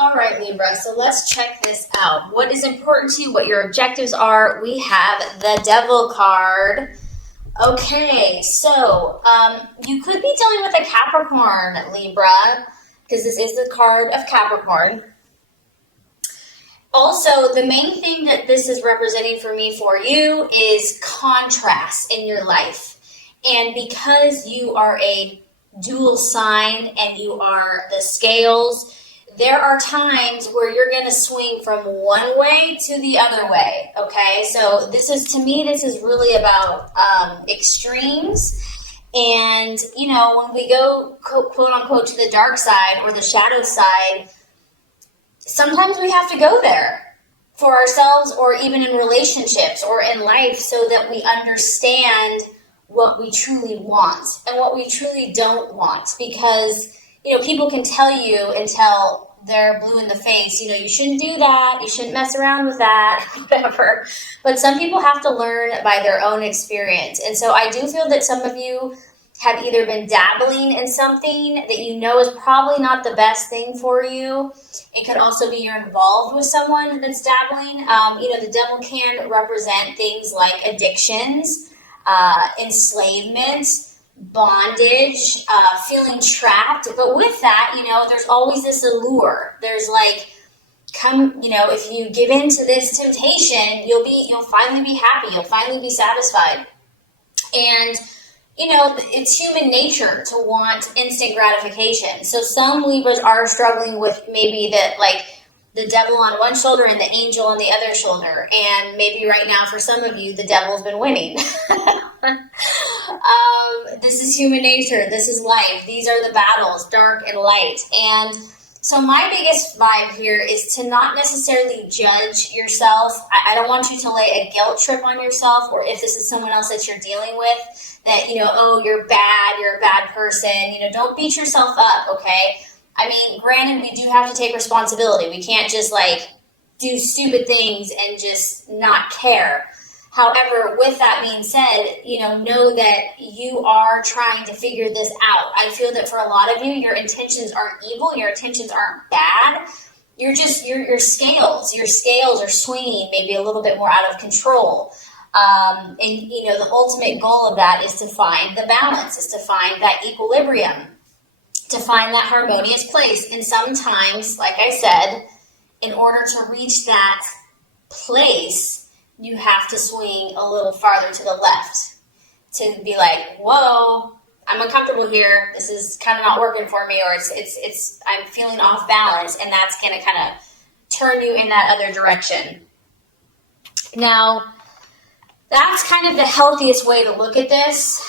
All right, Libra, so let's check this out. What is important to you, what your objectives are? We have the Devil card. Okay, so you could be dealing with a Capricorn, Libra, because this is the card of Capricorn. Also, the main thing that this is representing for me for you is contrast in your life. And because you are a dual sign and you are the scales, there are times where you're going to swing from one way to the other way, okay? So this is really about extremes. And, you know, when we go, quote unquote, to the dark side or the shadow side, sometimes we have to go there for ourselves or even in relationships or in life so that we understand what we truly want and what we truly don't want. Because, you know, people can tell you until they're blue in the face, you know, you shouldn't do that, you shouldn't mess around with that, whatever. But some people have to learn by their own experience. And so I do feel that some of you have either been dabbling in something that you know is probably not the best thing for you. It could also be you're involved with someone that's dabbling. You know, the devil can represent things like addictions, enslavement, bondage, feeling trapped. But with that, you know, there's always this allure. There's like, you know, if you give in to this temptation, you'll finally be happy. You'll finally be satisfied. And, you know, it's human nature to want instant gratification. So some Libras are struggling with maybe that, like, the devil on one shoulder and the angel on the other shoulder. And maybe right now for some of you, the devil's been winning. This is human nature. This is life. These are the battles, dark and light. And so my biggest vibe here is to not necessarily judge yourself. I don't want you to lay a guilt trip on yourself, or if this is someone else that you're dealing with, that, you know, oh, you're a bad person. You know, don't beat yourself up, okay? I mean, granted, we do have to take responsibility. We can't just, like, do stupid things and just not care. However, with that being said, you know that you are trying to figure this out. I feel that for a lot of you, your intentions aren't evil. Your intentions aren't bad. You're just, your scales are swinging maybe a little bit more out of control. And, you know, the ultimate goal of that is to find the balance, is to find that equilibrium, to find that harmonious place. And sometimes, like I said, in order to reach that place, you have to swing a little farther to the left to be like, whoa, I'm uncomfortable here. This is kind of not working for me, or I'm feeling off balance, and that's going to kind of turn you in that other direction. Now, that's kind of the healthiest way to look at this.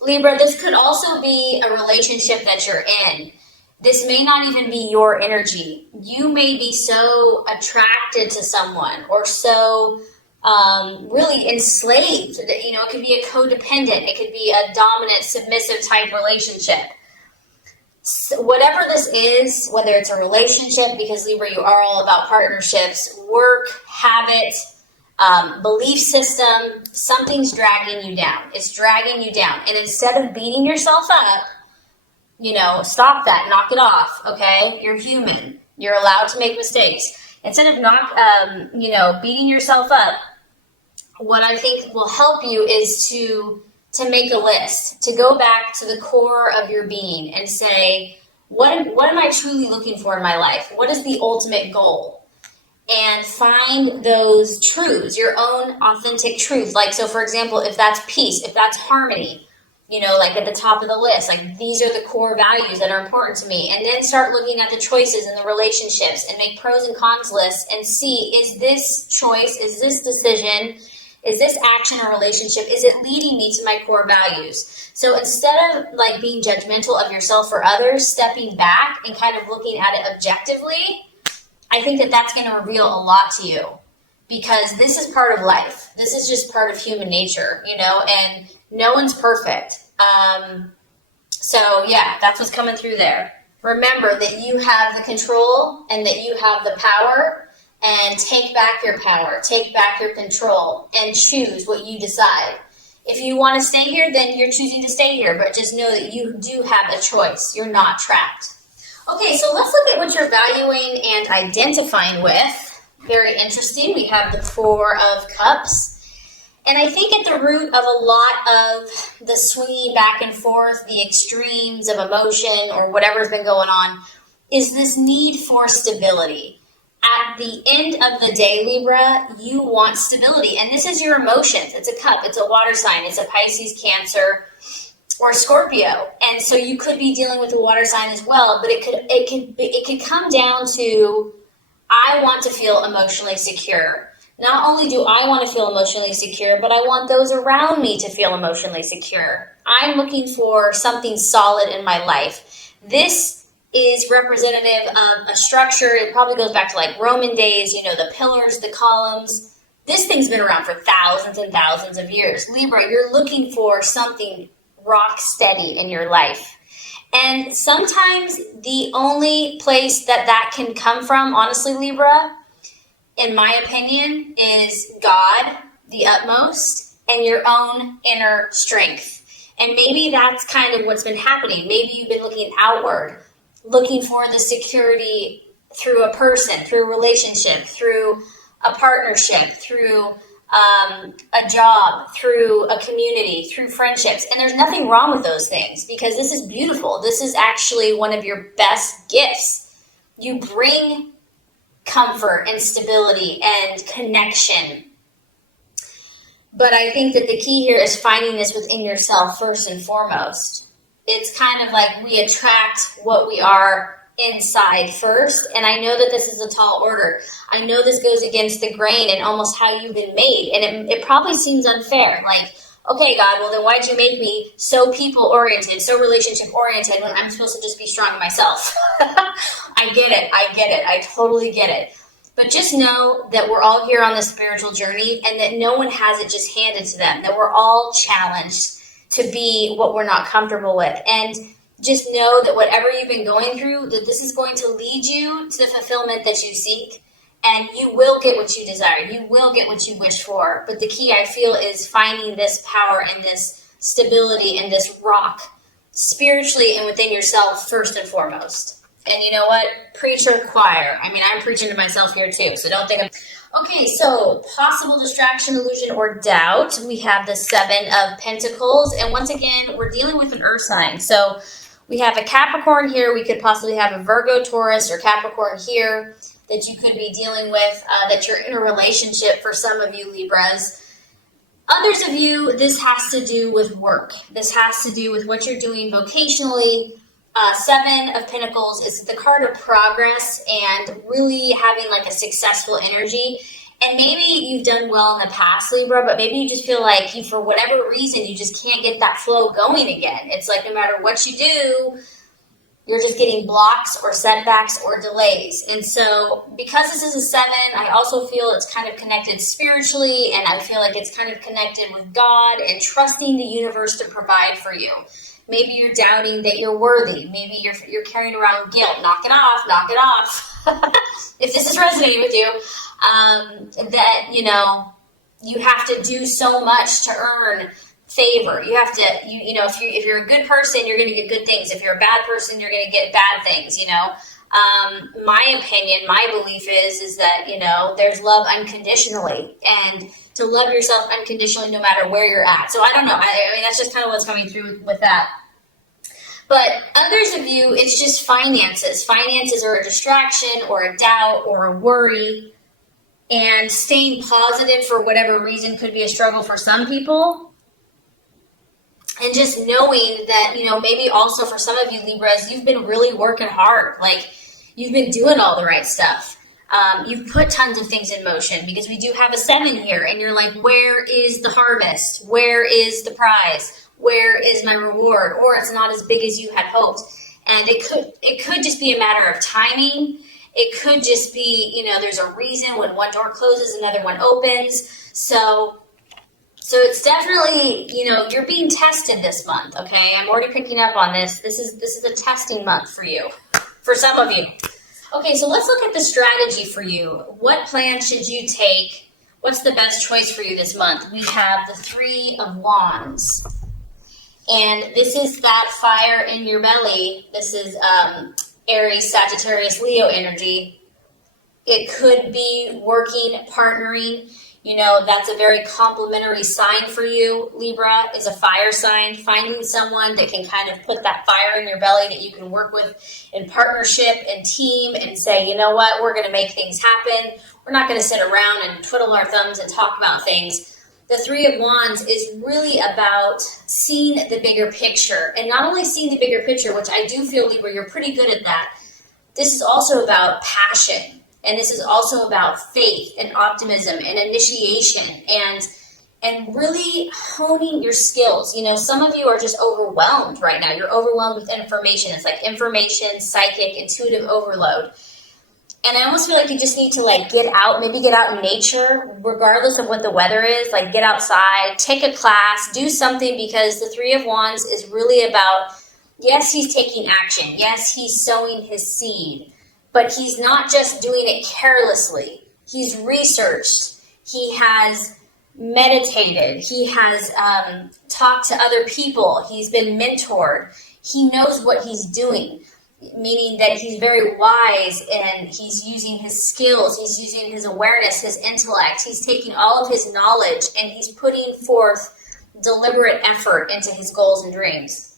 Libra, this could also be a relationship that you're in. This may not even be your energy. You may be so attracted to someone or so really enslaved that, you know, it could be a codependent. It could be a dominant, submissive type relationship. So whatever this is, whether it's a relationship, because Libra, you are all about partnerships, work, habit, belief system, something's dragging you down. It's dragging you down. And instead of beating yourself up, you know, stop that, knock it off, okay? You're human. You're allowed to make mistakes. Instead of beating yourself up, what I think will help you is to make a list, to go back to the core of your being and say, what am I truly looking for in my life? What is the ultimate goal? And find those truths, your own authentic truth. Like, so for example, if that's peace, if that's harmony, you know, like at the top of the list, like these are the core values that are important to me. And then start looking at the choices and the relationships and make pros and cons lists and see, is this choice, is this decision, is this action or relationship, is it leading me to my core values? So instead of like being judgmental of yourself or others, stepping back and kind of looking at it objectively, I think that that's going to reveal a lot to you, because this is part of life. This is just part of human nature, you know, and no one's perfect. So yeah, that's what's coming through there. Remember that you have the control and that you have the power, and take back your power, take back your control, and choose what you decide. If you want to stay here, then you're choosing to stay here, but just know that you do have a choice. You're not trapped. Okay, so let's look at what you're valuing and identifying with. Very interesting. We have the Four of Cups. And I think at the root of a lot of the swinging back and forth, the extremes of emotion or whatever's been going on, is this need for stability. At the end of the day, Libra, you want stability. And this is your emotions. It's a cup. It's a water sign. It's a Pisces, Cancer, or Scorpio. And so you could be dealing with a water sign as well. But it could come down to, I want to feel emotionally secure. Not only do I want to feel emotionally secure, but I want those around me to feel emotionally secure. I'm looking for something solid in my life. This is representative of a structure. It probably goes back to like Roman days, the pillars, the columns. This thing's been around for thousands and thousands of years. Libra, you're looking for something rock steady in your life. And sometimes the only place that can come from, honestly, Libra, in my opinion, is God, the utmost, and your own inner strength. And maybe that's kind of what's been happening. Maybe you've been looking outward, looking for the security through a person, through a relationship, through a partnership, through a job, through a community, through friendships. And there's nothing wrong with those things because this is beautiful. This is actually one of your best gifts. You bring comfort and stability and connection. But I think that the key here is finding this within yourself first and foremost. It's kind of like we attract what we are inside first. And I know that this is a tall order. I know this goes against the grain and almost how you've been made. And it probably seems unfair. Like, okay, God, well then why'd you make me so people-oriented, so relationship-oriented when I'm supposed to just be strong in myself? I get it. I totally get it. But just know that we're all here on this spiritual journey and that no one has it just handed to them, that we're all challenged to be what we're not comfortable with. And just know that whatever you've been going through, that this is going to lead you to the fulfillment that you seek. And you will get what you desire. You will get what you wish for. But the key, I feel, is finding this power and this stability and this rock spiritually and within yourself first and foremost. And you know what? Preacher, choir. I mean, I'm preaching to myself here too, so don't think I'm... Okay, so possible distraction, illusion, or doubt. We have the Seven of Pentacles. And once again, we're dealing with an earth sign. So we have a Capricorn here. We could possibly have a Virgo, Taurus, or Capricorn here that you could be dealing with, that you're in a relationship for some of you Libras. Others of you, this has to do with work. This has to do with what you're doing vocationally. Seven of Pentacles is the card of progress and really having like a successful energy. And maybe you've done well in the past, Libra, but maybe you just feel like for whatever reason, you just can't get that flow going again. It's like no matter what you do, you're just getting blocks or setbacks or delays. And so because this is a seven, I also feel it's kind of connected spiritually, and I feel like it's kind of connected with God and trusting the universe to provide for you. Maybe you're doubting that you're worthy. Maybe you're carrying around guilt. Knock it off. If this is resonating with you, that, you have to do so much to earn favor. You have to, if you're a good person, you're going to get good things. If you're a bad person, you're going to get bad things, My opinion, my belief is that, there's love unconditionally, and to love yourself unconditionally no matter where you're at. So I don't know. I mean, that's just kind of what's coming through with that. But others of you, it's just finances. Finances are a distraction or a doubt or a worry. And staying positive for whatever reason could be a struggle for some people. And just knowing that, maybe also for some of you Libras, you've been really working hard. Like, you've been doing all the right stuff. You've put tons of things in motion because we do have a seven here. And you're like, where is the harvest? Where is the prize? Where is my reward? Or it's not as big as you had hoped. And it could just be a matter of timing. It could just be, there's a reason when one door closes, another one opens. So it's definitely, you're being tested this month, okay? I'm already picking up on this. This is a testing month for you, for some of you. Okay, so let's look at the strategy for you. What plan should you take? What's the best choice for you this month? We have the Three of Wands. And this is that fire in your belly. This is Aries, Sagittarius, Leo energy. It could be working, partnering. That's a very complementary sign for you. Libra is a fire sign. Finding someone that can kind of put that fire in your belly that you can work with in partnership and team and say, you know what, we're going to make things happen. We're not going to sit around and twiddle our thumbs and talk about things. The Three of Wands is really about seeing the bigger picture. And not only seeing the bigger picture, which I do feel, Libra, you're pretty good at that. This is also about passion. And this is also about faith and optimism and initiation and really honing your skills. Some of you are just overwhelmed right now. You're overwhelmed with information. It's like information, psychic, intuitive overload. And I almost feel like you just need to get out, maybe get out in nature, regardless of what the weather is. Get outside, take a class, do something, because the Three of Wands is really about, yes, he's taking action. Yes, he's sowing his seed. But he's not just doing it carelessly. He's researched. He has meditated. He has talked to other people. He's been mentored. He knows what he's doing, meaning that he's very wise and he's using his skills. He's using his awareness, his intellect. He's taking all of his knowledge and he's putting forth deliberate effort into his goals and dreams.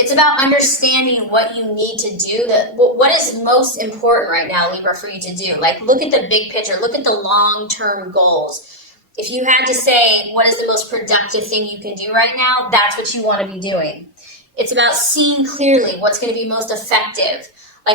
It's about understanding what you need to do, what is most important right now, Libra, for you to do. Look at the big picture. Look at the long-term goals. If you had to say, what is the most productive thing you can do right now, that's what you want to be doing. It's about seeing clearly what's going to be most effective.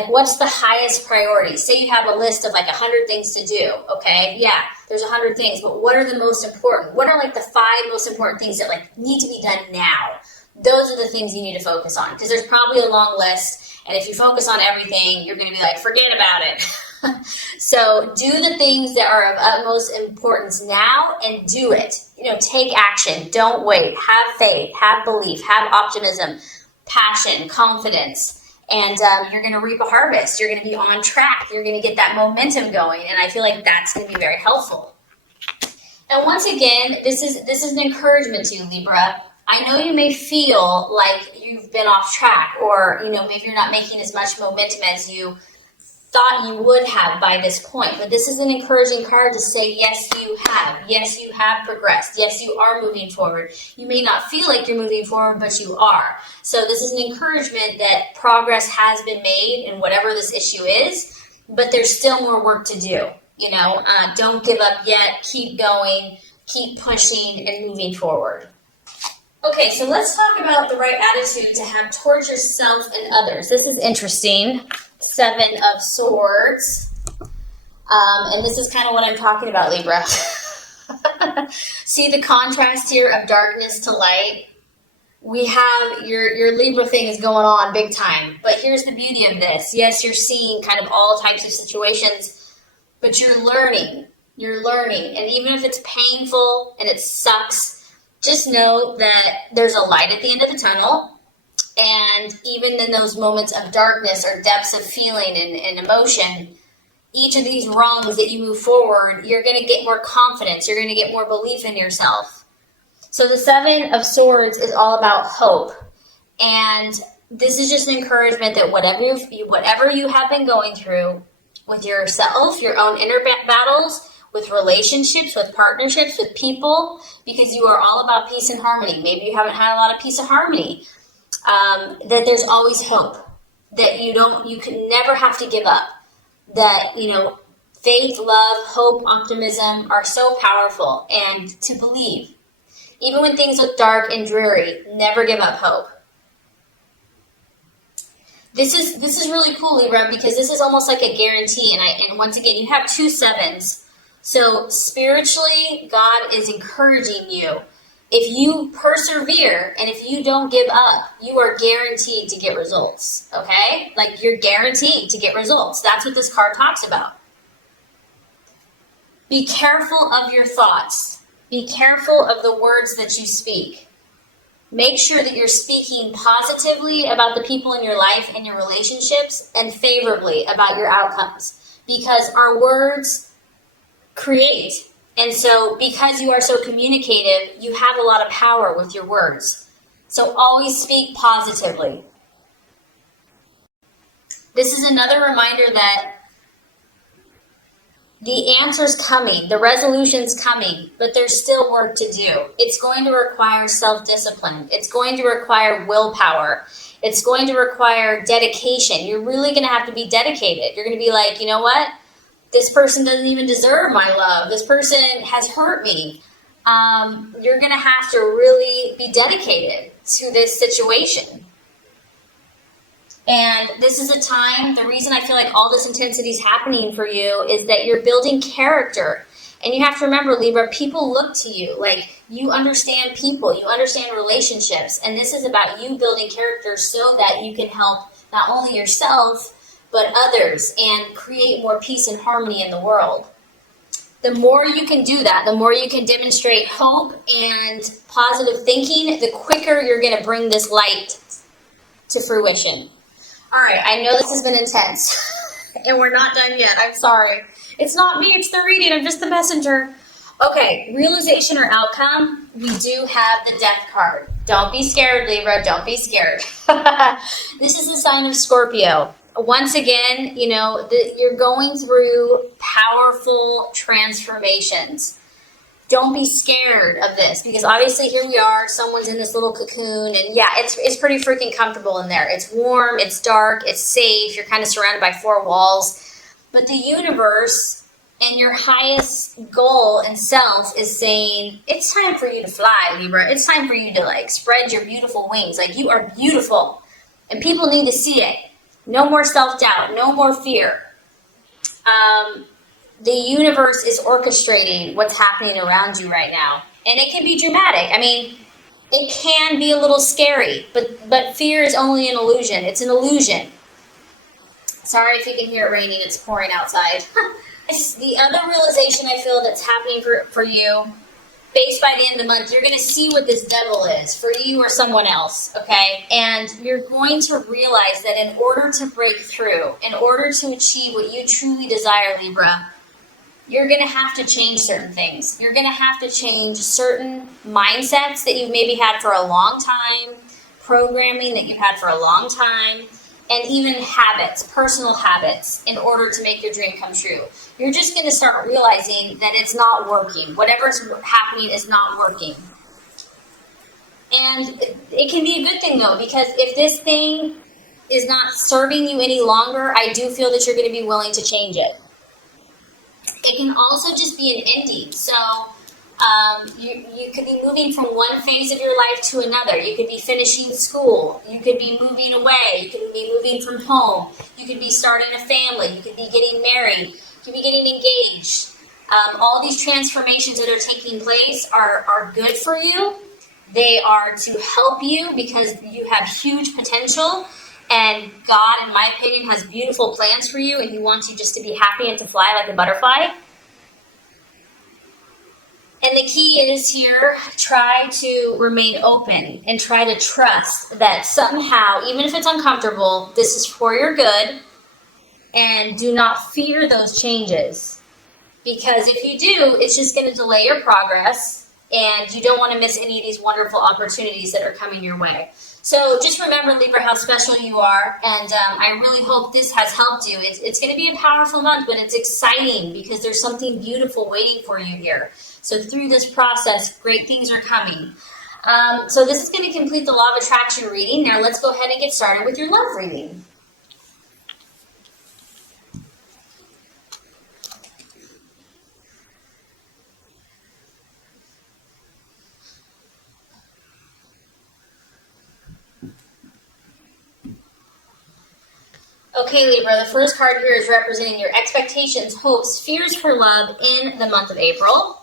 What's the highest priority? Say you have a list of 100 things to do, okay? Yeah, there's 100 things, but what are the most important? What are the 5 most important things that need to be done now? Those are the things you need to focus on, because there's probably a long list, and if you focus on everything, you're going to be forget about it. So do the things that are of utmost importance now and do it. Take action. Don't wait. Have faith. Have belief. Have optimism, passion, confidence, and you're going to reap a harvest. You're going to be on track. You're going to get that momentum going, and I feel like that's going to be very helpful. And once again, this is an encouragement to you, Libra. I know you may feel like you've been off track, or maybe you're not making as much momentum as you thought you would have by this point, but this is an encouraging card to say, yes, you have. Yes, you have progressed. Yes, you are moving forward. You may not feel like you're moving forward, but you are. So this is an encouragement that progress has been made in whatever this issue is, but there's still more work to do. Don't give up yet. Keep going. Keep pushing and moving forward. Okay, so let's talk about the right attitude to have towards yourself and others. This is interesting. 7 of Swords. And this is kind of what I'm talking about, Libra. See the contrast here of darkness to light? We have your Libra thing is going on big time. But here's the beauty of this. Yes, you're seeing kind of all types of situations, but you're learning. You're learning. And even if it's painful and it sucks, just know that there's a light at the end of the tunnel, and even in those moments of darkness or depths of feeling and emotion, each of these rungs that you move forward, you're going to get more confidence. You're going to get more belief in yourself. So the 7 of Swords is all about hope, and this is just an encouragement that whatever you have been going through with yourself, your own inner battles, with relationships, with partnerships, with people, because you are all about peace and harmony. Maybe you haven't had a lot of peace and harmony. That there's always hope. That you can never have to give up. That, faith, love, hope, optimism are so powerful. And to believe. Even when things look dark and dreary, never give up hope. This is really cool, Libra, because this is almost like a guarantee. And once again, you have 2 7s. So spiritually, God is encouraging you. If you persevere and if you don't give up, you are guaranteed to get results, okay? You're guaranteed to get results. That's what this card talks about. Be careful of your thoughts. Be careful of the words that you speak. Make sure that you're speaking positively about the people in your life and your relationships and favorably about your outcomes, because our words create. And so because you are so communicative, you have a lot of power with your words. So always speak positively. This is another reminder that the answer's coming, the resolution's coming, but there's still work to do. It's going to require self-discipline. It's going to require willpower. It's going to require dedication. You're really going to have to be dedicated. You're going to be like, you know what? This person doesn't even deserve my love. This person has hurt me. You're going to have to really be dedicated to this situation. And this is a time, the reason I feel like all this intensity is happening for you is that you're building character. And you have to remember, Libra, people look to you. Like, you understand people, you understand relationships. And this is about you building character so that you can help not only yourself, but others and create more peace and harmony in the world. The more you can do that, the more you can demonstrate hope and positive thinking, the quicker you're going to bring this light to fruition. All right, I know this has been intense, and we're not done yet. I'm sorry. It's not me, it's the reading. I'm just the messenger. Okay, realization or outcome, we do have the Death card. Don't be scared, Libra. Don't be scared. This is the sign of Scorpio. Once again, you know, you're going through powerful transformations. Don't be scared of this, because obviously here we are, someone's in this little cocoon, and yeah, it's pretty freaking comfortable in there. It's warm, it's dark, it's safe, you're kind of surrounded by four walls. But the universe and your highest goal and self is saying, it's time for you to fly, Libra. It's time for you to like spread your beautiful wings. Like, you are beautiful, and people need to see it. No more self-doubt, no more fear. The universe is orchestrating what's happening around you right now. And it can be dramatic. I mean, it can be a little scary, but fear is only an illusion. It's an illusion. Sorry if you can hear it raining. It's pouring outside. The other realization I feel that's happening for you, based by the end of the month, you're going to see what this devil is for you or someone else, okay? And you're going to realize that in order to break through, in order to achieve what you truly desire, Libra, you're going to have to change certain things. You're going to have to change certain mindsets that you've maybe had for a long time, programming that you've had for a long time, and even habits, personal habits, in order to make your dream come true. You're just going to start realizing that it's not working. Whatever's happening is not working. And it can be a good thing, though, because if this thing is not serving you any longer, I do feel that you're going to be willing to change it. It can also just be an ending. So you could be moving from one phase of your life to another. You could be finishing school. You could be moving away. You could be moving from home. You could be starting a family. You could be getting married. You could be getting engaged. All these transformations that are taking place are good for you. They are to help you because you have huge potential. And God, in my opinion, has beautiful plans for you, and He wants you just to be happy and to fly like a butterfly. And the key is here, try to remain open and try to trust that somehow, even if it's uncomfortable, this is for your good, and do not fear those changes. Because if you do, it's just going to delay your progress, and you don't want to miss any of these wonderful opportunities that are coming your way. So just remember, Libra, how special you are, and I really hope this has helped you. It's going to be a powerful month, but it's exciting because there's something beautiful waiting for you here. So through this process, great things are coming. So this is going to complete the Law of Attraction reading. Now let's go ahead and get started with your love reading. Okay, Libra, the first card here is representing your expectations, hopes, fears for love in the month of April.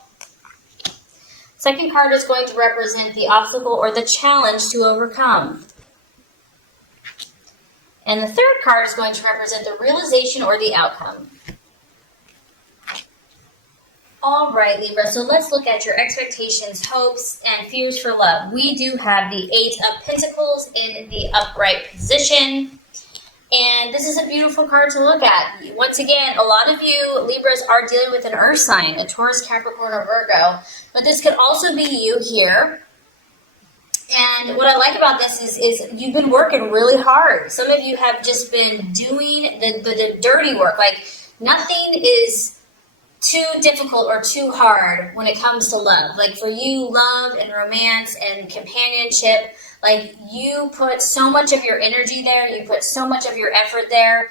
Second card is going to represent the obstacle or the challenge to overcome. And the third card is going to represent the realization or the outcome. All right, Libra, so let's look at your expectations, hopes, and fears for love. We do have the Eight of Pentacles in the upright position. And this is a beautiful card to look at. Once again, a lot of you Libras are dealing with an earth sign, a Taurus, Capricorn, or Virgo. But this could also be you here. And what I like about this is you've been working really hard. Some of you have just been doing the dirty work. Like, nothing is too difficult or too hard when it comes to love. Like, for you, love and romance and companionship, like, you put so much of your energy there. You put so much of your effort there.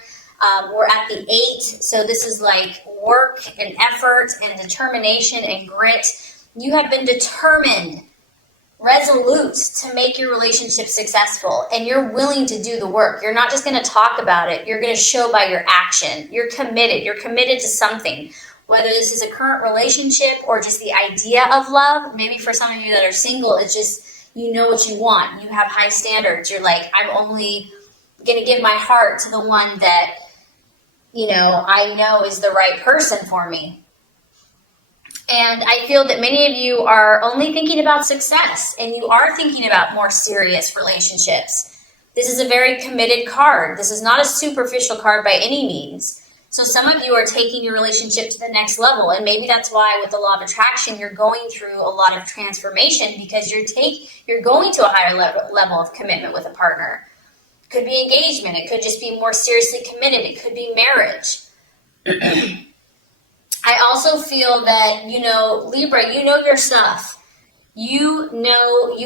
We're at the 8, so this is like work and effort and determination and grit. You have been determined, resolute to make your relationship successful, and you're willing to do the work. You're not just going to talk about it. You're going to show by your action. You're committed. You're committed to something, whether this is a current relationship or just the idea of love. Maybe for some of you that are single, it's just, you know what you want. You have high standards. You're like, I'm only going to give my heart to the one that, you know, I know is the right person for me. And I feel that many of you are only thinking about success, and you are thinking about more serious relationships. This is a very committed card. This is not a superficial card by any means. So some of you are taking your relationship to the next level, and maybe that's why with the law of attraction, you're going through a lot of transformation, because you're going to a higher level of commitment with a partner. It could be engagement. It could just be more seriously committed. It could be marriage. I also feel that, you know, Libra, you know your stuff. You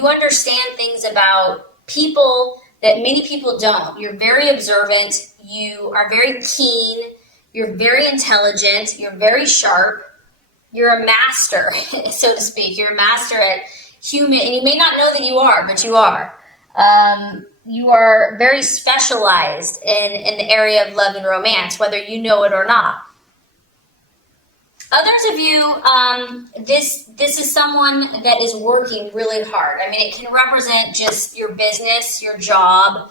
understand things about people that many people don't. You're very observant. You are very keen. You're very intelligent. You're very sharp. You're a master, so to speak. You're a master at human, and you may not know that you are, but you are. You are very specialized in the area of love and romance, whether you know it or not. Others of you, this is someone that is working really hard. I mean, it can represent just your business, your job,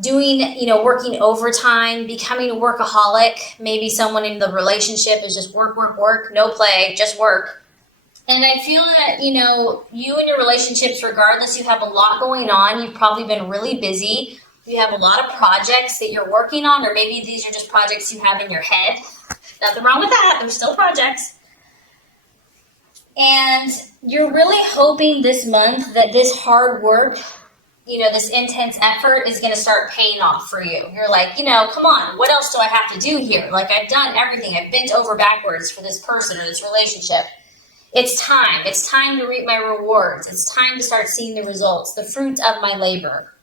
doing, you know, working overtime, becoming a workaholic. Maybe someone in the relationship is just work, no play, just work. And I feel that, you know, you and your relationships, regardless, you have a lot going on. You've probably been really busy. You have a lot of projects that you're working on, or maybe these are just projects you have in your head. Nothing wrong with that. They're still projects. And you're really hoping this month that this hard work, you know, this intense effort is going to start paying off for you. You're like, you know, come on, what else do I have to do here? Like, I've done everything. I've bent over backwards for this person or this relationship. It's time. It's time to reap my rewards. It's time to start seeing the results, the fruit of my labor.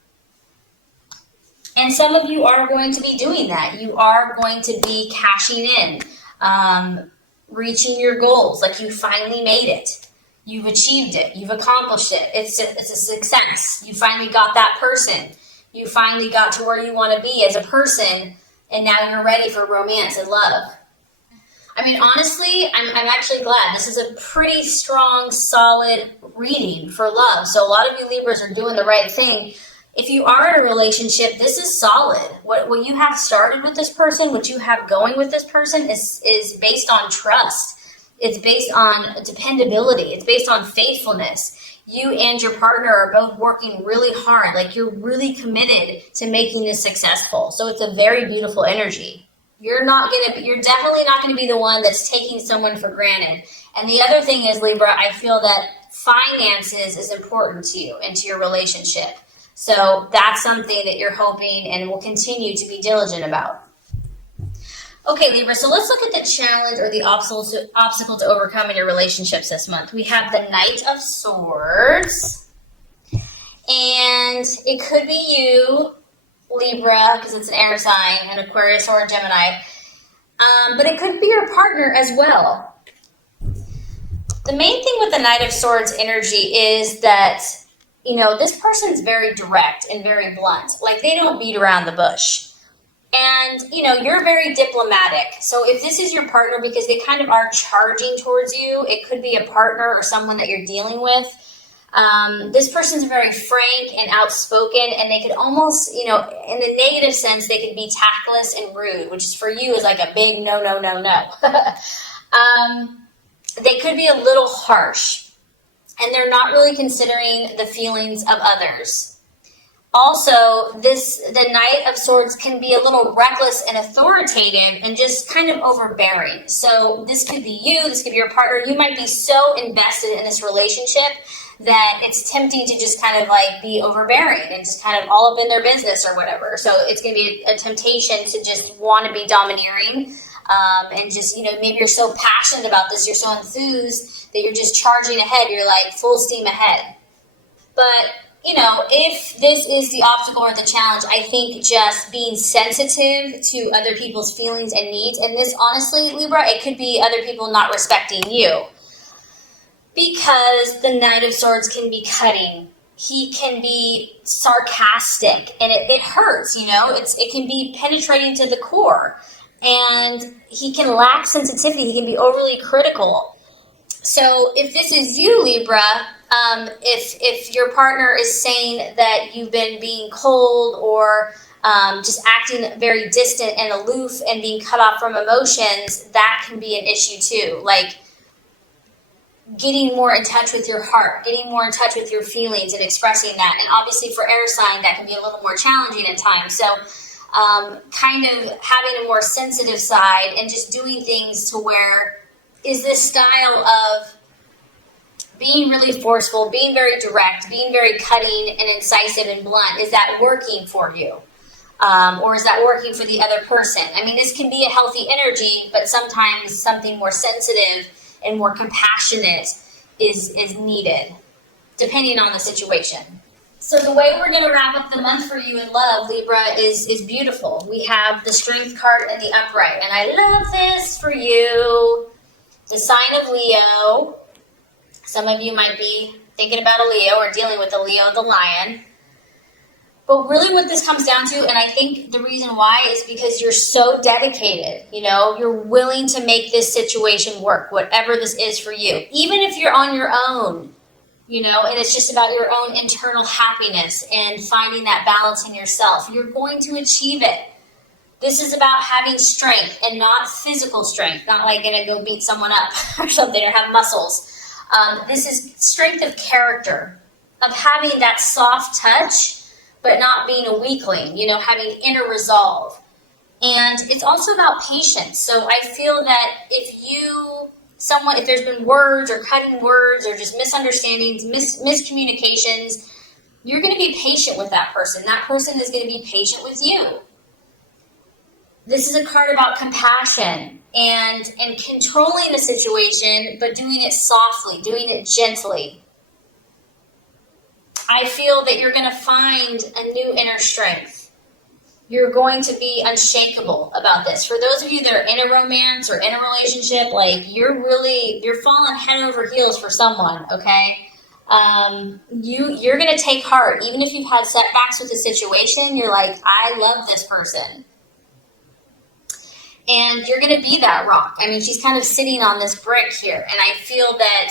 And some of you are going to be doing that. You are going to be cashing in, reaching your goals. Like, you finally made it. You've achieved it. You've accomplished it. It's a success. You finally got that person. You finally got to where you want to be as a person, and now you're ready for romance and love. I mean, honestly, I'm actually glad. This is a pretty strong, solid reading for love. So a lot of you Libras are doing the right thing. If you are in a relationship, this is solid. What you have started with this person, what you have going with this person is based on trust. It's based on dependability. It's based on faithfulness. You and your partner are both working really hard. Like, you're really committed to making this successful. So it's a very beautiful energy. You're definitely not going to be the one that's taking someone for granted. And the other thing is, Libra, I feel that finances is important to you and to your relationship. So that's something that you're hoping and will continue to be diligent about. Okay, Libra, so let's look at the challenge or the obstacle to overcome in your relationships this month. We have the Knight of Swords. And it could be you, Libra, because it's an air sign, an Aquarius or a Gemini. But it could be your partner as well. The main thing with the Knight of Swords energy is that, you know, this person's very direct and very blunt. Like, they don't beat around the bush. And, you know, you're very diplomatic. So if this is your partner, because they kind of are charging towards you, it could be a partner or someone that you're dealing with. This person's very frank and outspoken, and they could almost, you know, in the negative sense, they could be tactless and rude, which is for you is like a big no. They could be a little harsh, and they're not really considering the feelings of others. Also, the Knight of Swords can be a little reckless and authoritative and just kind of overbearing. So this could be you, this could be your partner. You might be so invested in this relationship that it's tempting to just kind of like be overbearing and just kind of all up in their business or whatever. So it's going to be a temptation to just want to be domineering. And just, maybe you're so passionate about this, you're so enthused that you're just charging ahead. You're like full steam ahead. But, if this is the obstacle or the challenge, I think just being sensitive to other people's feelings and needs, and this, honestly, Libra, it could be other people not respecting you. Because the Knight of Swords can be cutting. He can be sarcastic, and it hurts, it can be penetrating to the core. And he can lack sensitivity. He can be overly critical. So if this is you, Libra, if your partner is saying that you've been being cold or just acting very distant and aloof and being cut off from emotions, that can be an issue too. Like getting more in touch with your heart, getting more in touch with your feelings and expressing that. And obviously for air sign, that can be a little more challenging at times. So kind of having a more sensitive side and just doing things to where is this style of being really forceful, being very direct, being very cutting and incisive and blunt, is that working for you? Or is that working for the other person? I mean, this can be a healthy energy, but sometimes something more sensitive and more compassionate is needed, depending on the situation. So the way we're going to wrap up the month for you in love, Libra, is beautiful. We have the Strength card and the Upright, and I love this for you. The sign of Leo. Some of you might be thinking about a Leo or dealing with a Leo, the lion. But really what this comes down to, and I think the reason why, is because you're so dedicated. You're willing to make this situation work, whatever this is for you. Even if you're on your own, and it's just about your own internal happiness and finding that balance in yourself. You're going to achieve it. This is about having strength and not physical strength, not like going to go beat someone up or something or have muscles. This is strength of character, of having that soft touch, but not being a weakling, having inner resolve. And it's also about patience. So I feel that if there's been words or cutting words or just misunderstandings, miscommunications, you're going to be patient with that person. That person is going to be patient with you. This is a card about compassion and controlling the situation, but doing it softly, doing it gently. I feel that you're going to find a new inner strength. You're going to be unshakable about this. For those of you that are in a romance or in a relationship, like you're falling head over heels for someone, okay? You're going to take heart. Even if you've had setbacks with the situation, you're like, I love this person. And you're going to be that rock. I mean, she's kind of sitting on this brick here. And I feel that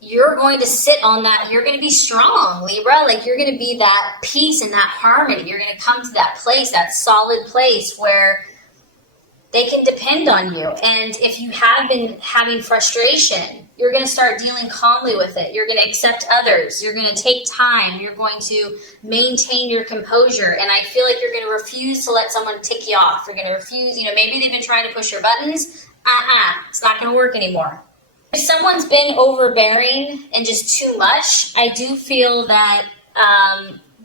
you're going to sit on that. You're going to be strong, Libra. Like you're going to be that peace and that harmony. You're going to come to that place, that solid place where they can depend on you. And if you have been having frustration, you're going to start dealing calmly with it. You're going to accept others. You're going to take time. You're going to maintain your composure. And I feel like you're going to refuse to let someone tick you off. You're going to refuse, maybe they've been trying to push your buttons. It's not going to work anymore. If someone's been overbearing and just too much, I do feel that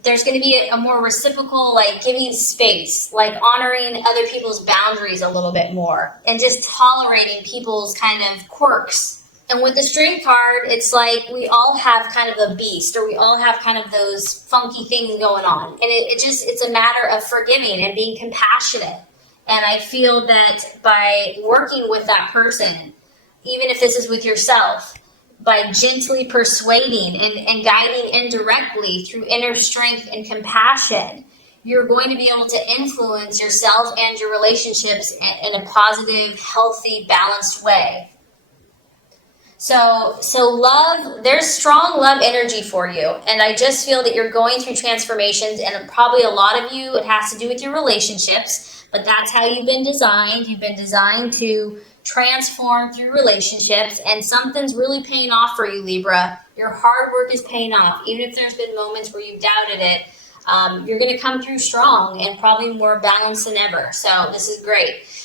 there's going to be a more reciprocal, like giving space, like honoring other people's boundaries a little bit more and just tolerating people's kind of quirks. And with the Strength card, it's like we all have kind of a beast, or we all have kind of those funky things going on. And it's a matter of forgiving and being compassionate. And I feel that by working with that person, even if this is with yourself, by gently persuading and guiding indirectly through inner strength and compassion, you're going to be able to influence yourself and your relationships in a positive, healthy, balanced way. So love, there's strong love energy for you. And I just feel that you're going through transformations, and probably a lot of you, it has to do with your relationships, but that's how you've been designed. You've been designed to transform through relationships, and something's really paying off for you, Libra. Your hard work is paying off. Even if there's been moments where you've doubted it, you're going to come through strong and probably more balanced than ever. So this is great.